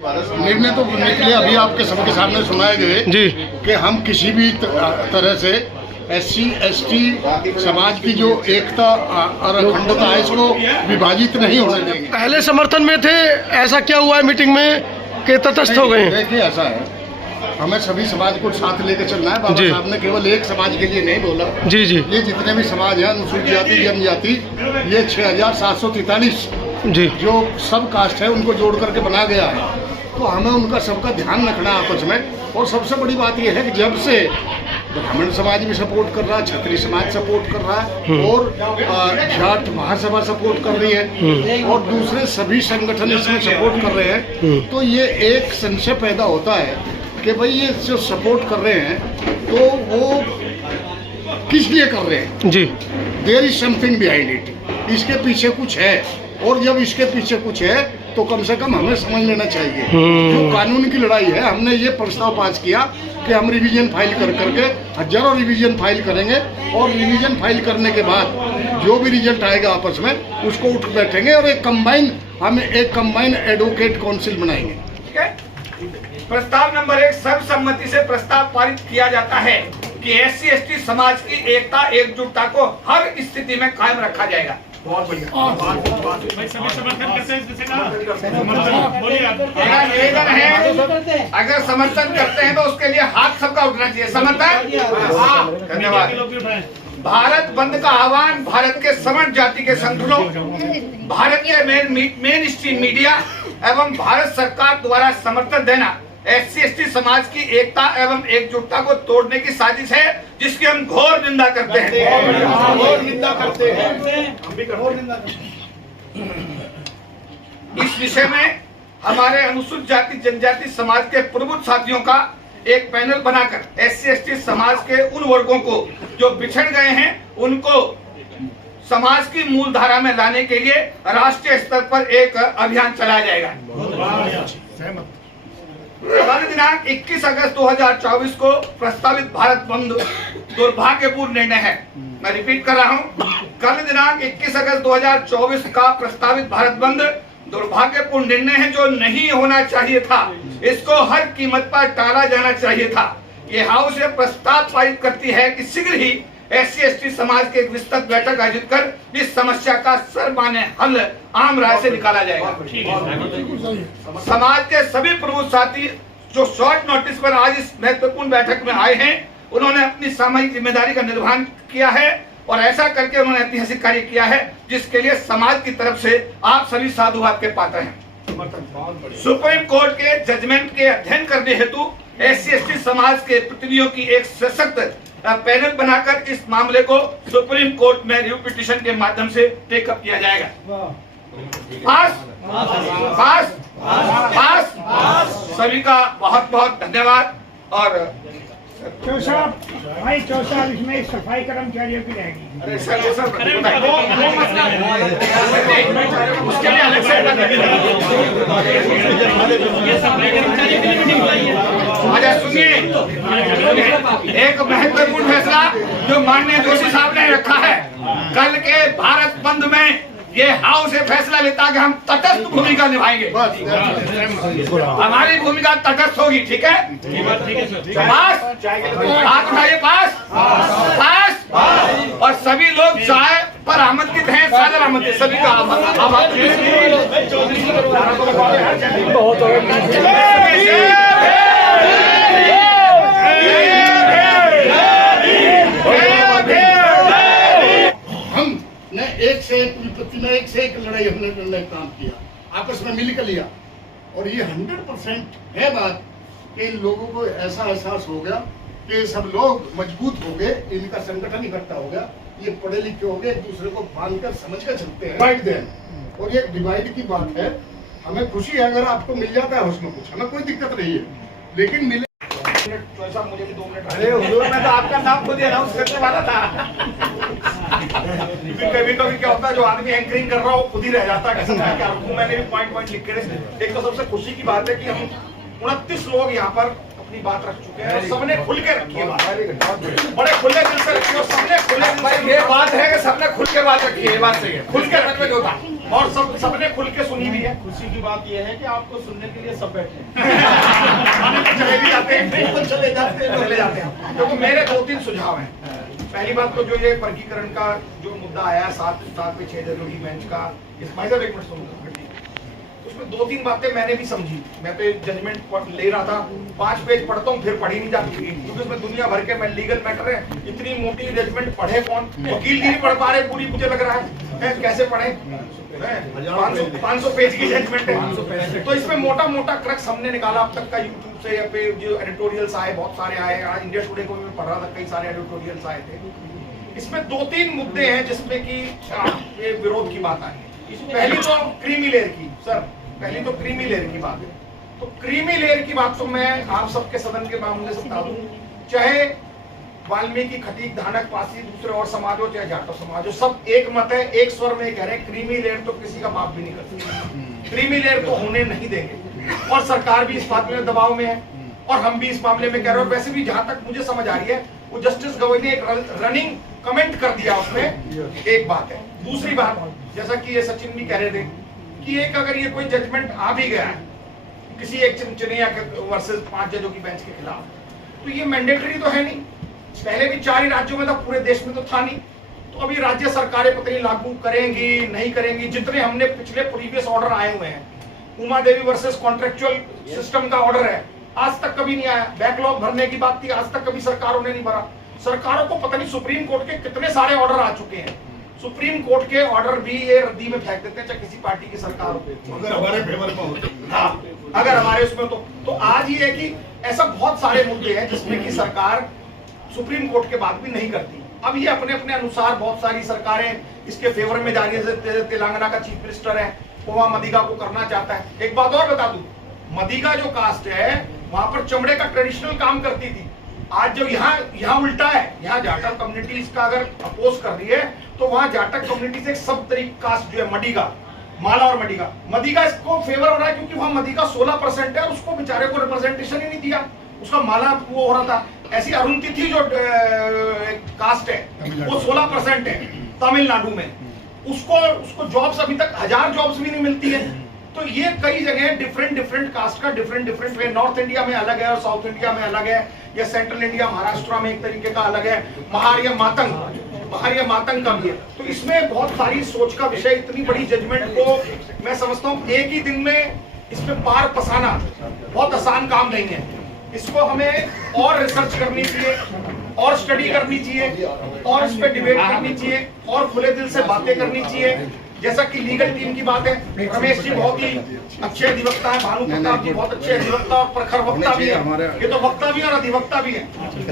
निर्णय तो निकले अभी आपके सबके सामने सुनाए गए जी कि हम किसी भी तरह से SC ST समाज की जो एकता और अखंडता है इसको विभाजित नहीं होने देंगे। पहले समर्थन में थे, ऐसा क्या हुआ है मीटिंग में कि तटस्थ हो गए? देखिए ऐसा है, हमें सभी समाज को साथ लेकर चलना है। बाबा साहब ने केवल एक समाज के लिए नहीं बोला। जी जी, ये जितने भी समाज हैं, अनुसूचित जाति जनजाति, ये 6743 जी जो सब कास्ट है उनको जोड़ करके बना गया है। तो हमें उनका सबका ध्यान रखना है आपस में। और सबसे बड़ी बात यह है कि जब से ब्राह्मण समाज भी सपोर्ट कर रहा है, क्षत्रिय समाज सपोर्ट कर रहा है और जाट महासभा सपोर्ट कर रही है और दूसरे सभी संगठन इसमें सपोर्ट कर रहे हैं, तो ये एक संशय पैदा होता है कि भाई ये जो सपोर्ट कर रहे हैं तो वो किस लिए कर रहे हैं। जी, there is something behind it, इसके पीछे कुछ है। और जब इसके पीछे कुछ है तो कम से कम हमें समझ लेना चाहिए। जो कानून की लड़ाई है, हमने ये प्रस्ताव पास किया कि हम रिवीजन फाइल कर करके हजारों रिवीजन फाइल करेंगे और रिवीजन फाइल करने के बाद जो भी रिजल्ट आएगा आपस में उसको उठ बैठेंगे और हम एक कंबाइन एडवोकेट काउंसिल बनाएंगे। ठीक है। प्रस्ताव नंबर 1, सर्वसम्मति से प्रस्ताव पारित किया जाता है कि SC ST समाज की एकता एकजुटता को हर स्थिति में कायम रखा जाएगा। बहुत बढ़िया। सभी समर्थन करते हैं निवेदन है, अगर समर्थन करते हैं तो उसके लिए हाथ सबका उठना चाहिए। समर्थन, धन्यवाद। भारत बंद का आह्वान भारत के सवर्ण जाति के संगठनों, भारत के मेन स्ट्रीम मीडिया एवं भारत सरकार द्वारा समर्थन देना SC ST समाज की एकता एवं एकजुटता को तोड़ने की साजिश है, जिसकी हम घोर निंदा करते हैं। घोर निंदा करते हैं, हम भी करते हैं। इस विषय में हमारे अनुसूचित जाति जनजाति समाज के प्रबुद्ध साथियों का एक पैनल बनाकर SC ST समाज के उन वर्गों को जो पिछड़ गए हैं उनको समाज की मूल धारा में लाने के लिए राष्ट्रीय स्तर पर एक अभियान चलाया जाएगा। कल दिनांक 21 अगस्त 2024 को प्रस्तावित भारत बंद दुर्भाग्यपूर्ण निर्णय है। मैं रिपीट कर रहा हूं, कल दिनांक 21 अगस्त 2024 का प्रस्तावित भारत बंद दुर्भाग्यपूर्ण निर्णय है जो नहीं होना चाहिए था। इसको हर कीमत पर टाला जाना चाहिए था। ये हाउस ये प्रस्ताव पारित करती है कि शीघ्र ही SC ST समाज की एक विस्तृत बैठक आयोजित कर इस समस्या का सर्वमान्य हल आम राय से निकाला जाएगा। समाज के सभी प्रमुख साथी जो शॉर्ट नोटिस पर आज इस महत्वपूर्ण बैठक में आए हैं, उन्होंने अपनी सामाजिक जिम्मेदारी का निर्वहन किया है और ऐसा करके उन्होंने ऐतिहासिक कार्य किया है जिसके लिए समाज की तरफ से आप सभी साधुवाद के पात्र हैं। सुप्रीम कोर्ट के जजमेंट के अध्ययन करने हेतु SC ST समाज के प्रतिनिधियों की एक सशक्त पैनल बनाकर इस मामले को सुप्रीम कोर्ट में रिव्यू पिटीशन के माध्यम से टेकअप किया जाएगा। पास पास पास पास। सभी का बहुत बहुत धन्यवाद। और भाई चौसा इसमें सफाई कर्मचारियों की रहेगी। अरे सर उसके लिए अलग से अच्छा सुनिए, एक महत्वपूर्ण फैसला जो माननीय जोशी साहब ने रखा है, कल के भारत बंद में ये हाउस ये फैसला लेता है कि हम तटस्थ भूमिका निभाएंगे। हमारी भूमिका तटस्थ होगी। ठीक है, पास, हाथ उठाइए, पास पास। और सभी लोग चाय पर आमंत्रित हैं, सादर आमंत्रित सभी का आभार। एक से एक विपत्ति में एक से एक लड़ाई हमने काम किया, आपस में मिलकर लिया। और ये 100% है बात कि इन लोगों को ऐसा एहसास हो गया कि सब लोग मजबूत हो गए, इनका संगठन इकट्ठा हो गया, ये पढ़े लिखे हो गए, एक दूसरे को बांधकर समझ कर चलते हैं। डिवाइड देन, और ये डिवाइड की बात है, हमें खुशी है अगर आपको मिल जाता है उसमें कुछ, हमें कोई दिक्कत नहीं है, लेकिन मिले। मुझे भी 2 मिनट। अरे हुजूर, मैं तो आपका नाम खुद ही अनाउंस करने वाला था। कभी कभी क्या होता है, जो आदमी एंकरिंग कर रहा हो खुद ही रह जाता है। क्या रखूं, मैंने भी पॉइंट लिख के। एक तो सबसे खुशी की बात है कि हम 29 लोग यहाँ पर अपनी बात रख चुके हैं और सबने खुल के रखी है बात, बड़े खुले दिल से रखी है, सबने खुले दिल से। ये बात है कि सबने खुल के बात रखी है, ये बात सही है, खुल के रखने जो था। और सबने खुल के सुनी भी है। खुशी की बात यह है कि आपको सुनने के लिए सब बैठे आने तो चले भी जाते हैं, चले जाते हैं। देखो मेरे 2-3 सुझाव हैं। पहली बात तो जो ये वर्गीकरण का जो मुद्दा आया 7 पे 6 जरूरी बेंच का, इस भाई साहब एक मिनट सुनो, उसमें 2-3 बातें मैंने भी समझी। मैं तो जजमेंट ले रहा था, 5 पेज पढ़ता हूँ फिर पढ़ी नहीं जाती, क्योंकि उसमें दुनिया भर के लीगल मैटर है। इतनी मोटी जजमेंट पढ़े कौन, वकील नहीं पढ़ पा रहे पूरी, मुझे लग रहा है कैसे पढ़े। 500 पेज की जजमेंट है, तो इसमें मोटा मोटा क्रक्स हमने निकाला अब तक का यूट्यूब से, या पे जो एडिटोरियल्स आए बहुत सारे आए, आज इंडिया टुडे को भी मैं पढ़ रहा था, कई सारे एडिटोरियल्स आए थे। इसमें 2-3 मुद्दे हैं जिसमें कि विरोध की बात आई है। पहली तो क्रीमी लेयर की, सर पहली तो क्रीमी लेयर की बात है। तो क्रीमी लेयर की बात तो मैं आप सबके सदन के मामले से बता दूं, चाहे वाल्मीकि, खटीक, धानक, पासी, दूसरे और समाज हो, चाहे जाटव समाज हो, सब एक मत है, एक स्वर में कह रहे हैं क्रीमी लेयर तो किसी का माफ भी नहीं कर सकती, क्रीमी लेयर तो होने नहीं देंगे। और सरकार भी इस बात में दबाव में है और हम भी इस मामले में कह रहे हैं। वैसे भी जहां तक मुझे समझ आ रही है, वो जस्टिस गवई ने एक रनिंग कमेंट कर दिया उसमें, एक बात है। दूसरी बात, जैसा कि ये सचिन भी कह रहे थे कि एक अगर ये कोई जजमेंट आ भी गया है किसी एक चिनिया के वर्सेस 5 जजों की बेंच के खिलाफ, तो ये मैंडेटरी तो है नहीं। पहले भी 4 ही राज्यों में था, पूरे देश में तो था नहीं। तो अभी राज्य सरकारें पता नहीं लागू करेंगी नहीं करेंगी। जितने हमने पिछले प्रीवियस ऑर्डर आए हुए हैं, Uma Devi versus contractual system का ऑर्डर है, आज तक कभी नहीं आया। बैकलॉग भरने की बात थी, आज तक कभी सरकारों ने नहीं भरा। सरकारों को पता नहीं सुप्रीम कोर्ट के कितने सारे ऑर्डर आ चुके हैं, सुप्रीम कोर्ट के ऑर्डर भी ये रद्दी में फेंक देते हैं, चाहे किसी पार्टी की सरकार हो, अगर हमारे फेवर में हो। हाँ, अगर हमारे उसमें तो आज ये है कि ऐसा बहुत सारे मुद्दे हैं जिसमें कि सरकार सुप्रीम कोर्ट के बात भी नहीं करती। अब ये अपने अपने अनुसार बहुत सारी सरकारें इसके फेवर में जा रही है। तेलंगाना का चीफ मिनिस्टर है, वो वहां मदिगा को करना चाहता है। एक बात और बता दूं, मदिगा जो कास्ट है वहां पर चमड़े का ट्रेडिशनल काम करती थी। आज जो यहाँ उल्टा है, यहाँ जाटक कम्युनिटीज का अगर अपोज कर रही है, तो वहां जाटक कम्युनिटीज एक सब तरीके कास्ट जो है मडिगा, माला और मदिगा इसको फेवर हो रहा है, क्योंकि वहां मदिगा 16% है और उसको बेचारे को रिप्रेजेंटेशन ही नहीं दिया, उसका माला वो हो रहा था। ऐसी अरुंधति जो कास्ट है वो 16% है तमिलनाडु में, उसको जॉब्स अभी तक 1000 जॉब्स भी नहीं मिलती है। तो ये कई जगह डिफरेंट कास्ट का डिफरेंट वे, नॉर्थ इंडिया में अलग है और साउथ इंडिया में अलग है, या सेंट्रल इंडिया महाराष्ट्र में एक तरीके का अलग है, महारिया मातंग का भी है। तो इसमें बहुत सारी सोच का विषय। इतनी बड़ी जजमेंट को मैं समझता हूँ एक ही दिन में इसमें पार पसाना बहुत आसान काम नहीं है। इसको हमें और रिसर्च करनी चाहिए, और स्टडी करनी चाहिए, और इस पर डिबेट करनी चाहिए, और खुले दिल से बातें करनी चाहिए। जैसा कि लीगल टीम की बात है, रमेश जी बहुत ही अच्छे अधिवक्ता हैं, भानु प्रताप जी बहुत अच्छे अधिवक्ता और प्रखर वक्ता भी है। ये तो वक्ता भी और अधिवक्ता भी है,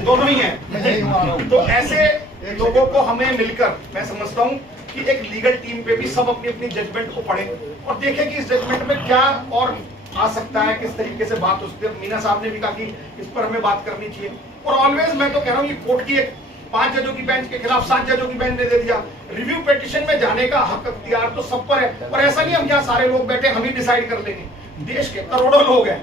दोनों ही हैं। तो ऐसे लोगों को हमें मिलकर, मैं समझता हूँ कि एक लीगल टीम पे भी सब अपनी अपनी जजमेंट को पढ़े और देखें कि इस जजमेंट में क्या और आ सकता है, किस तरीके से बात हो सकती है। मीना साहब ने भी कहा कि इस पर हमें बात करनी चाहिए। और ऑलवेज मैं तो कह रहा हूँ, ये कोर्ट की एक 5 जजों की बेंच के खिलाफ 7 जजों की बेंच ने दे दिया। रिव्यू पिटीशन में जाने का हक अख्तियार तो सब पर है। और ऐसा नहीं हम क्या सारे लोग बैठे हम ही डिसाइड कर लेंगे। देश के करोड़ों लोग हैं,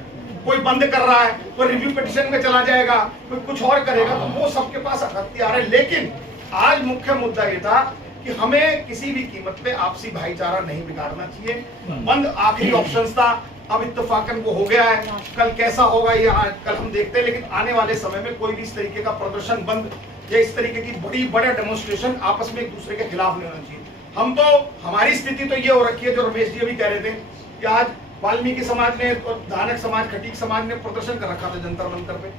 कोई बंद कर रहा है, कोई रिव्यू पिटीशन में चला जाएगा, कोई कुछ और करेगा, तो वो सबके पास हक अख्तियार है। लेकिन आज मुख्य मुद्दा ये था कि हमें किसी भी कीमत पे आपसी भाईचारा नहीं बिगाड़ना चाहिए। बंद आखिरी ऑप्शन था, अब इत्तेफाकन वो हो गया है। कल कैसा होगा ये कल हम देखते हैं, लेकिन आने वाले समय में कोई भी इस तरीके का प्रदर्शन बंद या इस तरीके की बड़ा डेमोन्स्ट्रेशन आपस में एक दूसरे के खिलाफ नहीं होना चाहिए। हम तो, हमारी स्थिति तो ये हो रखी है, जो रमेश जी अभी कह रहे थे कि आज वाल्मीकि समाज ने और धानक समाज, खटीक समाज ने प्रदर्शन कर रखा था जंतर मंतर पे।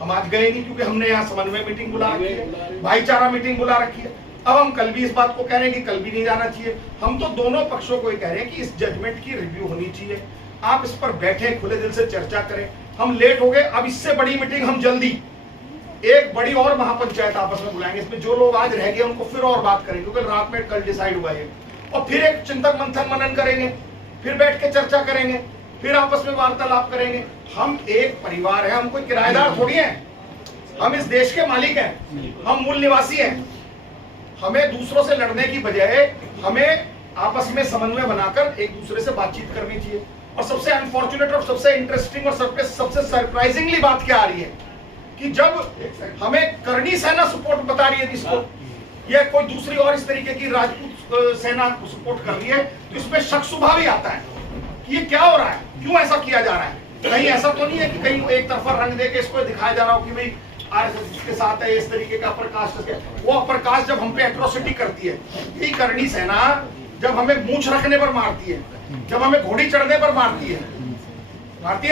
हम आज गए नहीं क्योंकि हमने यहाँ समन्वय मीटिंग बुला रखी है, भाईचारा मीटिंग बुला रखी है। अब हम कल भी इस बात को कह रहे हैं कि कल भी नहीं जाना चाहिए। हम तो दोनों पक्षों को ये कह रहे हैं कि इस जजमेंट की रिव्यू होनी चाहिए। आप इस पर बैठे, खुले दिल से चर्चा करें। हम लेट हो गए, अब इससे बड़ी मीटिंग हम जल्दी एक बड़ी और महापंचायत आपस में बुलाएंगे। इसमें जो लोग आज रह गए उनको फिर और बात करेंगे, क्योंकि रात में कल डिसाइड हुआ है। और फिर एक चिंतन मंथन मनन करेंगे, फिर बैठ के चर्चा करेंगे, फिर आपस में वार्तालाप करेंगे। हम एक परिवार है, हम कोई किराएदार थोड़ी हैं, हम इस देश के मालिक हैं, हम मूल निवासी हैं। हमें दूसरों से लड़ने की बजाय हमें आपस में समन्वय बनाकर एक दूसरे से बातचीत करनी चाहिए। और सबसे अनफॉर्चुनेट और सबसे इंटरेस्टिंग और सबसे सरप्राइजिंगली बात क्या आ रही है कि जब हमें करणी सेना सपोर्ट बता रही है जिसको, या कोई दूसरी और इस तरीके की राजपूत सेना सपोर्ट कर रही है, तो इसमें शक स्वभाव ही आता है कि ये क्या हो रहा है, क्यों ऐसा किया जा रहा है। कहीं ऐसा तो नहीं है कि कहीं एक तरफा रंग दे के इसको दिखाया जा रहा हो कि भाई आरएसएस के साथ है, इस तरीके का अपर कास्ट। वो अपर कास्ट जब हम पे एट्रोसिटी करती है, यही करनी सेना जब हमें मूंछ रखने पर मारती है, जब हमें घोड़ी चढ़ने पर मारती है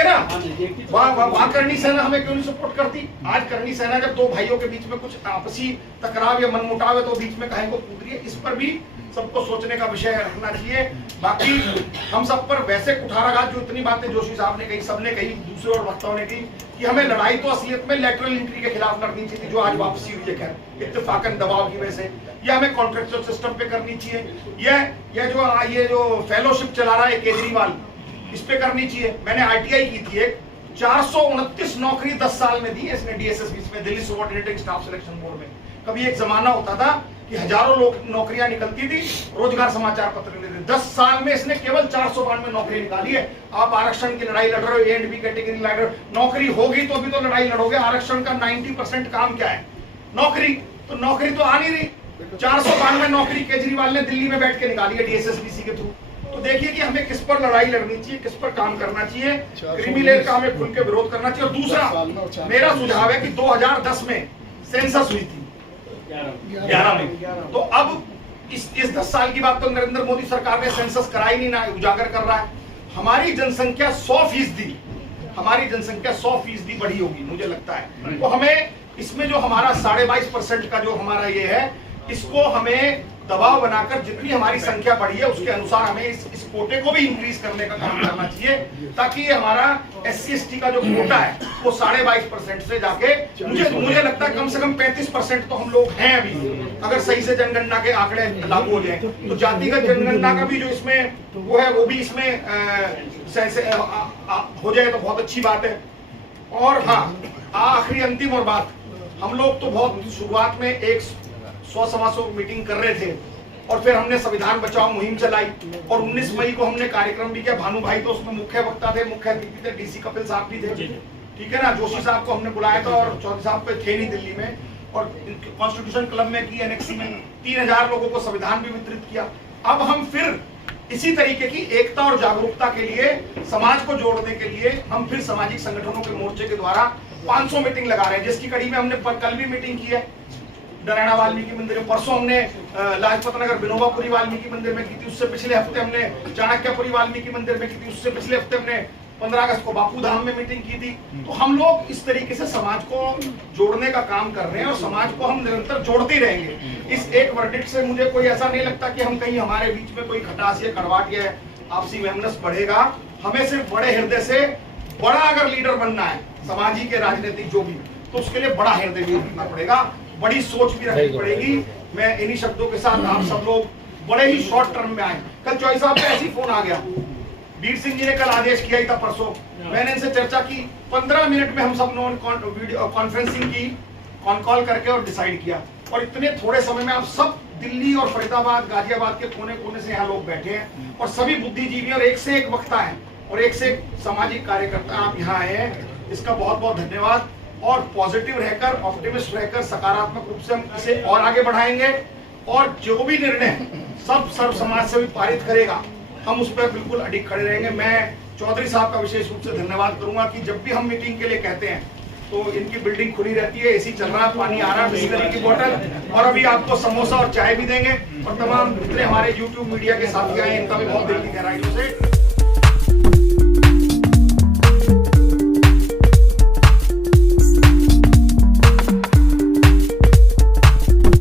ना, वहां करनी सेना हमें क्यों नहीं सपोर्ट करती। आज करनी सेना जब दो भाइयों के बीच में कुछ आपसी टकराव या मनमुटाव है तो बीच में काहे को कूद रही है, इस पर भी सबको सोचने का विषय रखना चाहिए। बाकी हम सब पर वैसे कुठाराघात जो इतनी बातें जोशी साहब ने कही, सबने कही, दूसरे और वक्ताओं ने की कि हमें लड़ाई तो असलियत में लैटरल एंट्री के खिलाफ लड़नी चाहिए जो आज वापसी हुई है, खैर इत्तेफाकन दबाव की वजह से, या हमें कॉन्ट्रेक्चुअल सिस्टम पे करनी चाहिए, ये जो फेलोशिप चला रहा है केजरीवाल, इस पे करनी चाहिए। मैंने आरटीआई की थी एक, 429 नौकरी 10 साल में दी है इसने डीएसएसबी में, Delhi subordinated staff selection board में। कभी एक जमाना होता था कि हजारों लोग नौकरियां निकलती थी, रोजगार समाचार पत्र लेते, 10 साल में इसने केवल 492 नौकरी निकाली है। आप आरक्षण की लड़ाई लड़ रहे हो, ए एंड बी कैटेगरी लड़ रहे हो, नौकरी होगी तो भी तो लड़ाई लड़ोगे। आरक्षण का 90% काम क्या है, नौकरी, तो नौकरी तो आ नहीं रही। 492 नौकरी केजरीवाल ने दिल्ली में बैठ के निकाली है डीएसएसबीसी के थ्रू। तो देखिए कि हमें किस पर लड़ाई लड़नी चाहिए, किस पर काम करना चाहिए, क्रिमिनल का हमें खुल के विरोध करना चाहिए। और दूसरा मेरा सुझाव है कि 2010 में सेंसस हुई थी 11 में, तो अब इस 10 साल की बात तो नरेंद्र मोदी सरकार ने सेंसस कराई नहीं, ना उजागर कर रहा है। हमारी जनसंख्या 100% हमारी जनसंख्या 100% बढ़ी होगी मुझे लगता है। तो हमें इसमें जो हमारा 22.5% का जो हमारा ये है, इसको हमें दबाव बनाकर जितनी हमारी संख्या बढ़ी है उसके अनुसार हमें इस कोटे को भी इंक्रीज करने का काम करना चाहिए, ताकि हमारा SC/ST का जो कोटा है वो 22.5% से जाके मुझे लगता है कम से कम 35% तो हम लोग हैं अभी, अगर सही से जनगणना के आंकड़े लागू हो जाए तो। जातिगत जनगणना का भी जो इसमें वो है वो भी इसमें हो जाए तो बहुत अच्छी बात है। और हाँ, आखिरी अंतिम और बात, हम लोग तो बहुत शुरुआत में एक 100-125 मीटिंग कर रहे थे और फिर हमने संविधान बचाओ मुहिम चलाई और 19 मई को हमने कार्यक्रम भी किया। भानु भाई तो उसमें मुख्य वक्ता थे, मुख्य अतिथि थे, डीसी कपिल साहब भी थे, ठीक है ना, जोशी साहब को हमने बुलाया था और चौधरी साहब पे थे नहीं दिल्ली में, और कॉन्स्टिट्यूशन क्लब में की एनेक्सी में 3000 लोगों को संविधान भी वितरित किया। अब हम फिर इसी तरीके की एकता और जागरूकता के लिए, समाज को जोड़ने के लिए हम फिर सामाजिक संगठनों के मोर्चे के द्वारा 500 मीटिंग लगा रहे हैं, जिसकी कड़ी में हमने कल भी मीटिंग की है नारायण वाल्मीकि मंदिर में, परसों हमने लाजपत नगर विनोबापुरी वाल्मीकि मंदिर में की थी, उससे पिछले हफ्ते हमने चाणक्यपुरी वाल्मीकि मंदिर में की थी, उससे पिछले हफ्ते हमने 15 अगस्त को बापू धाम में मीटिंग की थी। तो हम लोग इस तरीके से समाज को जोड़ने का काम कर रहे हैं और समाज को हम निरंतर जोड़ते रहेंगे। इस एक वर्डिक्ट से मुझे कोई ऐसा नहीं लगता कि हम कहीं हमारे बीच में कोई खटास या कड़वाहट या आपसी वैमनस्य बढ़ेगा। हमें सिर्फ बड़े हृदय से बड़ा अगर लीडर बनना है सामाजिक के राजनीतिक जो भी, तो उसके लिए बड़ा हृदय भी रखना पड़ेगा, बड़ी सोच भी रखनी पड़ेगी। मैं इन्हीं शब्दों के साथ आप सब लोग बड़े ही शॉर्ट टर्म में आए। कल चौधरी साहब पे ऐसी फोन आ गया, वीर सिंह जी ने कल आदेश किया ही था परसों, मैंने इनसे चर्चा की, 15 मिनट में हम सब लोगों वीडियो कॉन्फ्रेंसिंग की, कॉन कॉल करके और डिसाइड किया। और इतने थोड़े समय में आप सब दिल्ली और फरीदाबाद गाजियाबाद के कोने कोने से यहाँ लोग बैठे हैं और सभी बुद्धिजीवी और एक से एक वक्ता है और एक से एक सामाजिक कार्यकर्ता आप यहाँ आए हैं, इसका बहुत बहुत धन्यवाद। और पॉजिटिव रहकर, ऑप्टिमिस्ट रहकर, सकारात्मक रूप से हम इसे और आगे बढ़ाएंगे और जो भी निर्णय सब सर्व समाज से भी पारित करेगा हम उस पर बिल्कुल अडिग खड़े रहेंगे। मैं चौधरी साहब का विशेष रूप से धन्यवाद करूंगा कि जब भी हम मीटिंग के लिए कहते हैं तो इनकी बिल्डिंग खुली रहती है, एसी चल रहा है, पानी आ रहा है, बिस्लरी की बोतल, और अभी आपको समोसा और चाय भी देंगे। और तमाम जितने हमारे YouTube मीडिया के साथी आए इनका भी बहुत दिल की गहराइयों से